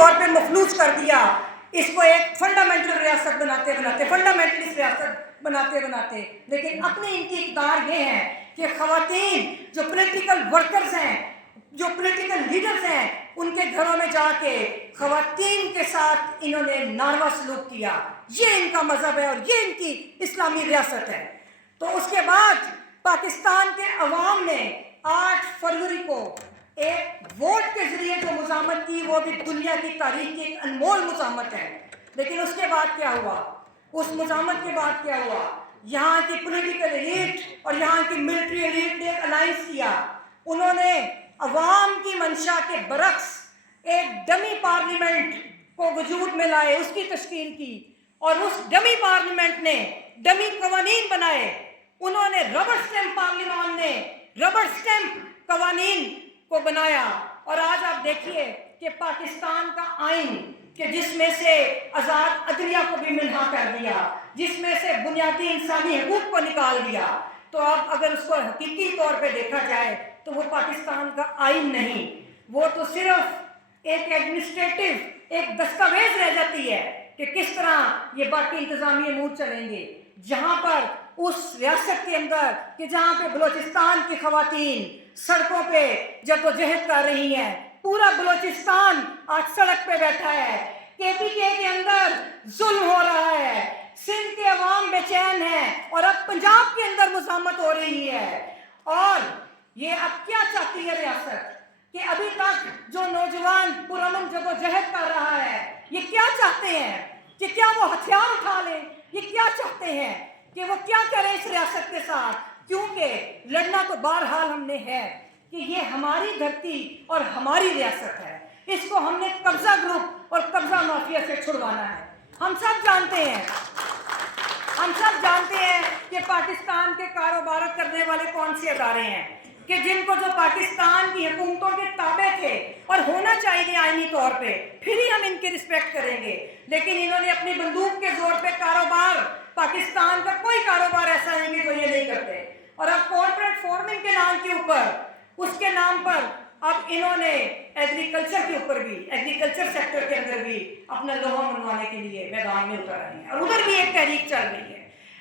طور پہ مفلوج کر دیا، اس کو ایک فنڈامنٹل ریاست بناتے بناتے، فنڈامنٹلسٹ ریاست بناتے بناتے، لیکن اپنی ان کی اقدار یہ ہے کہ خواتین جو پولیٹیکل ورکرز ہیں، جو پولیٹیکل لیڈرز ہیں، ان کے گھروں میں جا کے خواتین کے ساتھ انہوں نے ناروا سلوک کیا۔ یہ ان کا مذہب ہے اور یہ ان کی اسلامی ریاست ہے۔ تو اس کے بعد پاکستان کے عوام نے 8 فروری کو ایک ووٹ کے ذریعے جو مزاحمت کی، وہ بھی دنیا کی تاریخ کی ایک انمول مزاحمت ہے۔ لیکن اس کے بعد کیا ہوا؟ اس مزاحمت کے بعد کیا ہوا؟ یہاں کی پولیٹیکل ایلیٹ اور یہاں کی ملٹری ایلیٹ نے ایک الائنس کیا۔ انہوں نے عوام کی منشا کے برعکس ایک ڈمی پارلیمنٹ کو وجود میں لائے، اس کی تشکیل کی، اور اس ڈمی پارلیمنٹ نے ڈمی قوانین بنائے۔ انہوں نے ربڑ سٹیمپ پارلیمان نے ربڑ سٹیمپ قوانین کو بنایا، اور آج آپ دیکھیے کہ پاکستان کا آئین کہ جس میں سے آزاد عدلیہ کو بھی منہا کر دیا، جس میں سے بنیادی انسانی حقوق کو نکال دیا، تو اب اگر اس کو حقیقی طور پہ دیکھا جائے تو وہ پاکستان کا آئین نہیں، وہ تو صرف ایک ایڈمنسٹریٹو ایک دستاویز رہ جاتی ہے کہ کس طرح یہ باقی انتظامی امور چلیں گے۔ جہاں پر اس ریاست کے اندر کہ جہاں پہ بلوچستان کی خواتین سڑکوں پہ جدوجہد کر رہی ہیں، پورا بلوچستان آج سڑک پہ بیٹھا ہے، کے اندر ظلم ہو رہا ہے، سندھ کے عوام بے چین ہیں، اور اب پنجاب کے اندر مزاحمت ہو رہی ہے۔ اور یہ اب کیا چاہتی ہے ریاست کہ ابھی تک جو نوجوان پرامن جدوجہد کر رہا ہے، یہ کیا چاہتے ہیں کہ کیا وہ ہتھیار اٹھا لیں؟ یہ کیا چاہتے ہیں کہ وہ کیا کریں اس ریاست کے ساتھ؟ کیونکہ لڑنا تو بہرحال ہم نے ہے کہ یہ ہماری دھرتی اور ہماری ریاست ہے، اس کو ہم نے قبضہ گروپ اور قبضہ مافیا سے چھڑوانا ہے۔ ہم سب جانتے ہیں کہ پاکستان کے کاروبار کرنے والے کون سے ادارے ہیں کہ جن کو جو پاکستان کی حکومتوں کے تابع تھے اور ہونا چاہیے آئینی طور پہ، پھر ہی ہم ان کی رسپیکٹ کریں گے، لیکن انہوں نے اپنی بندوق کے زور پہ کاروبار، پاکستان کا کوئی کاروبار ایسا نہیں کہ جو یہ نہیں کرتے۔ اور اب کارپوریٹ فارمنگ کے نام کے اوپر، اس کے نام پر اب انہوں نے ایگریکلچر کے اوپر بھی، ایگریکلچر سیکٹر کے اندر بھی اپنا لوہا منوانے کے لیے میدان میں اتر رہے ہیں، اور ادھر بھی ایک تحریک چل رہی ہے۔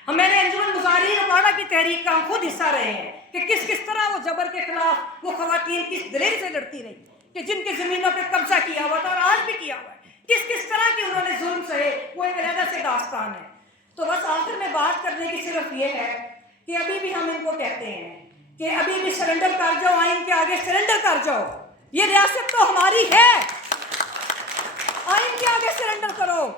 میں نے انجمن مظاہرین اکاڑا کی تحریک کا ہم خود حصہ رہے ہیں کہ کس طرح وہ جبر کے خلاف وہ خواتین کس دلیل سے لڑتی رہی کہ جن کی زمینوں پہ قبضہ کیا ہوا تھا اور آج بھی کیا ہوا ہے، کس طرح کی انہوں نے ظلم سہے، وہ ایک علیحدہ سے داستان ہے۔ تو بس آخر میں بات کرنے کی صرف یہ ہے کہ ابھی بھی ہم ان کو کہتے ہیں کہ ابھی بھی سرنڈر کر جاؤ، آئین کے آگے سرنڈر کر جاؤ، یہ ریاست تو ہماری ہے، آئین کے آگے سرنڈر کرو،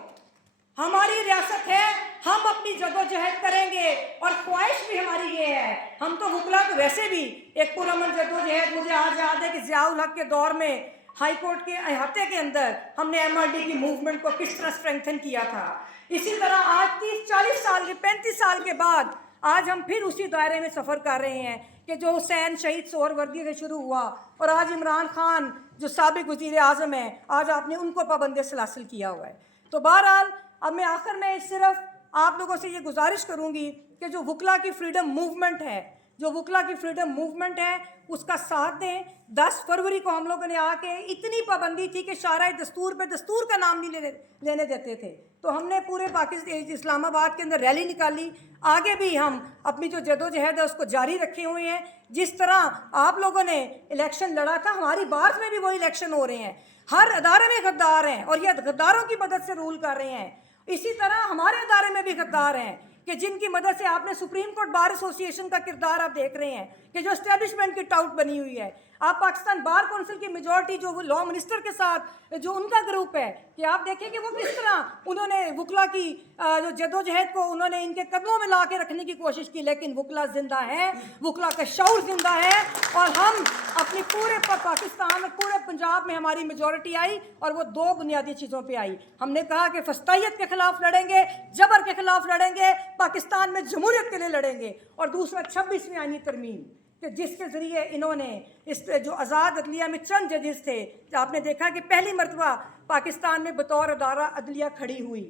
ہماری ریاست ہے، ہم اپنی جدوجہد کریں گے، اور خواہش بھی ہماری یہ ہے۔ ہم تو وکلا تو ویسے بھی ایک پرامن جدوجہد، مجھے آج یاد ہے کہ ضیاء الحق کے دور میں ہائی کورٹ کے احاطے کے اندر ہم نے ایم آر ڈی کی موومنٹ کو کس طرح اسٹرینتھن کیا تھا۔ اسی طرح آج 30-40 سال کے 35 سال کے بعد آج ہم پھر اسی دائرے میں سفر کر رہے ہیں کہ جو حسین شہید سہر وردی سے شروع ہوا، اور آج عمران خان جو سابق وزیر اعظم ہیں، آج آپ نے ان کو پابند سلاسل کیا ہوا ہے۔ تو بہرحال اب میں آخر میں صرف آپ لوگوں سے یہ گزارش کروں گی کہ جو وکلا کی فریڈم موومنٹ ہے، اس کا ساتھ دیں۔ 10 فروری کو ہم لوگوں نے آ کے اتنی پابندی تھی کہ شارع دستور پہ دستور کا نام نہیں لینے دیتے تھے، تو ہم نے پورے پاکستان اسلام آباد کے اندر ریلی نکالی۔ آگے بھی ہم اپنی جو جدوجہد ہے اس کو جاری رکھے ہوئے ہیں۔ جس طرح آپ لوگوں نے الیکشن لڑا تھا، ہماری بارس میں بھی وہ الیکشن ہو رہے ہیں، ہر ادارے میں غدار ہیں اور یہ غداروں کی مدد سے رول کر رہے ہیں۔ اسی طرح ہمارے ادارے میں بھی غدار ہیں کہ جن کی مدد سے آپ نے سپریم کورٹ بار ایسوسی ایشن کا کردار آپ دیکھ رہے ہیں کہ جو اسٹیبلشمنٹ کی ٹاؤٹ بنی ہوئی ہے۔ آپ پاکستان بار کونسل کی میجورٹی جو وہ لا منسٹر کے ساتھ جو ان کا گروپ ہے، کہ آپ دیکھیں کہ وہ کس طرح انہوں نے وکلا کی جو جدوجہد کو انہوں نے ان کے قدموں میں لا کے رکھنے کی کوشش کی، لیکن وکلا زندہ ہے، وکلا کا شعور زندہ ہے، اور ہم اپنی پورے پاکستان اور پورے پنجاب میں ہماری میجورٹی آئی، اور وہ 2 بنیادی چیزوں پہ آئی۔ ہم نے کہا کہ فسطائیت کے خلاف لڑیں گے، جبر کے خلاف لڑیں گے، پاکستان میں جمہوریت کے لیے لڑیں گے، اور دوسرا 26ویں آئینی ترمیم کہ جس کے ذریعے انہوں نے اس جو آزاد عدلیہ میں چند ججز تھے، آپ نے دیکھا کہ پہلی مرتبہ پاکستان میں بطور ادارہ عدلیہ کھڑی ہوئی،